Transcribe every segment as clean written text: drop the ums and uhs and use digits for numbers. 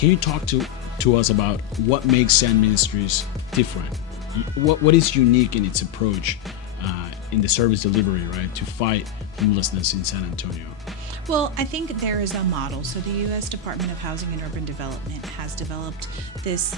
Can you talk to us about what makes Sand Ministries different? What is unique in its approach in the service delivery, right, to fight homelessness in San Antonio? Well, I think there is a model. So the U.S. Department of Housing and Urban Development has developed this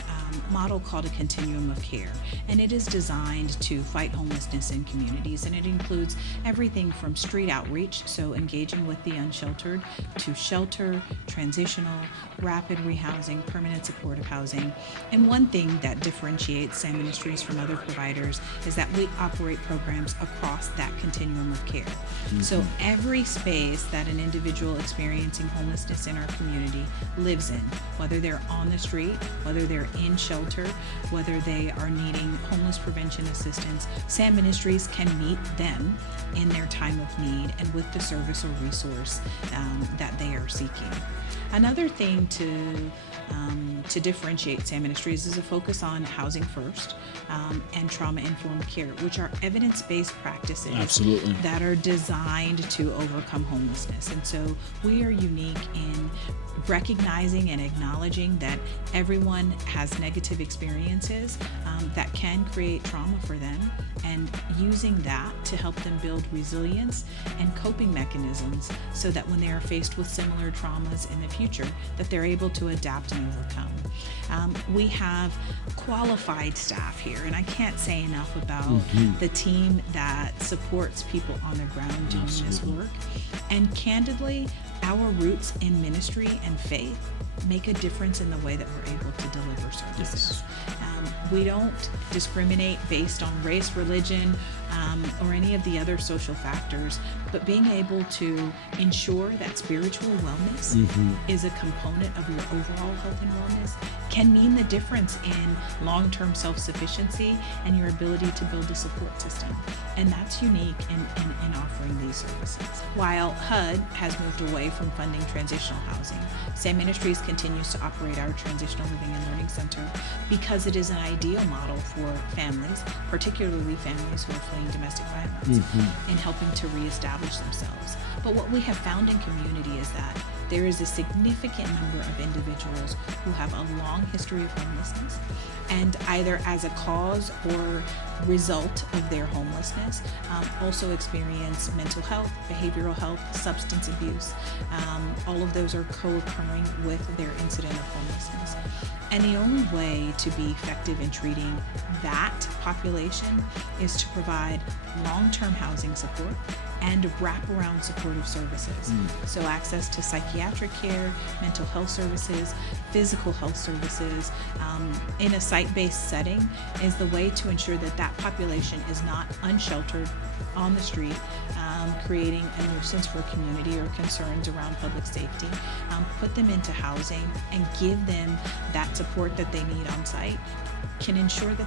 model called a continuum of care, and it is designed to fight homelessness in communities, and it includes everything from street outreach, so engaging with the unsheltered, to shelter, transitional, rapid rehousing, permanent supportive housing. And one thing that differentiates Sand Ministries from other providers is that we operate programs across that continuum of care. Mm-hmm. So every space that an individual experiencing homelessness in our community lives in, whether they're on the street, whether they're in shelter, whether they are needing homeless prevention assistance, Sand Ministries can meet them in their time of need and with the service or resource that they are seeking. Another thing to differentiate Sand Ministries is a focus on housing first and trauma-informed care, which are evidence-based practices Absolutely. that are designed to overcome homelessness. And so we are unique in recognizing and acknowledging that everyone has negative experiences that can create trauma for them, and using that to help them build resilience and coping mechanisms so that when they are faced with similar traumas in the future, that they're able to adapt and overcome. We have qualified staff here, and I can't say enough about the team that supports people on the ground doing this work. And candidly, our roots in ministry and faith make a difference in the way that we're able to deliver services. We don't discriminate based on race, religion, or any of the other social factors, but being able to ensure that spiritual wellness is a component of your overall health and wellness can mean the difference in long-term self-sufficiency and your ability to build a support system. And that's unique in offering these services. While HUD has moved away from funding transitional housing, Sand Ministries continues to operate our Transitional Living and Learning Center because it is an ideal model for families, particularly families who are fleeing domestic violence, in helping to reestablish themselves. But what we have found in community is that there is a significant number of individuals who have a long history of homelessness, and either as a cause or result of their homelessness, also experience mental health, behavioral health, substance abuse. All of those are co-occurring with their incident of homelessness. And the only way to be effective in treating that population is to provide long-term housing support and wraparound supportive services. So access to psychiatric care, mental health services, physical health services in a site-based setting is the way to ensure that that population is not unsheltered on the street, creating a nuisance for community or concerns around public safety. Put them into housing and give them that support that they need on site can ensure that